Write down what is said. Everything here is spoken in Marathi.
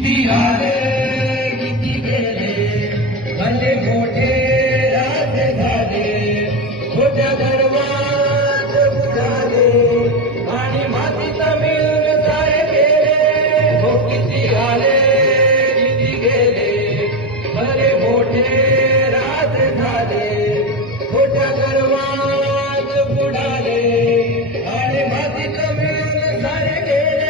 किती आले किती गेले, भले मोठे राजे झाले, छोट्या गर्वात बुडाले आणि मातीत मिळून सारे गेले. हो किती आले किती गेले, भले मोठे राजे झाले, छोट्या गर्वात बुडाले आणि मातीत मिळून सारे गेले.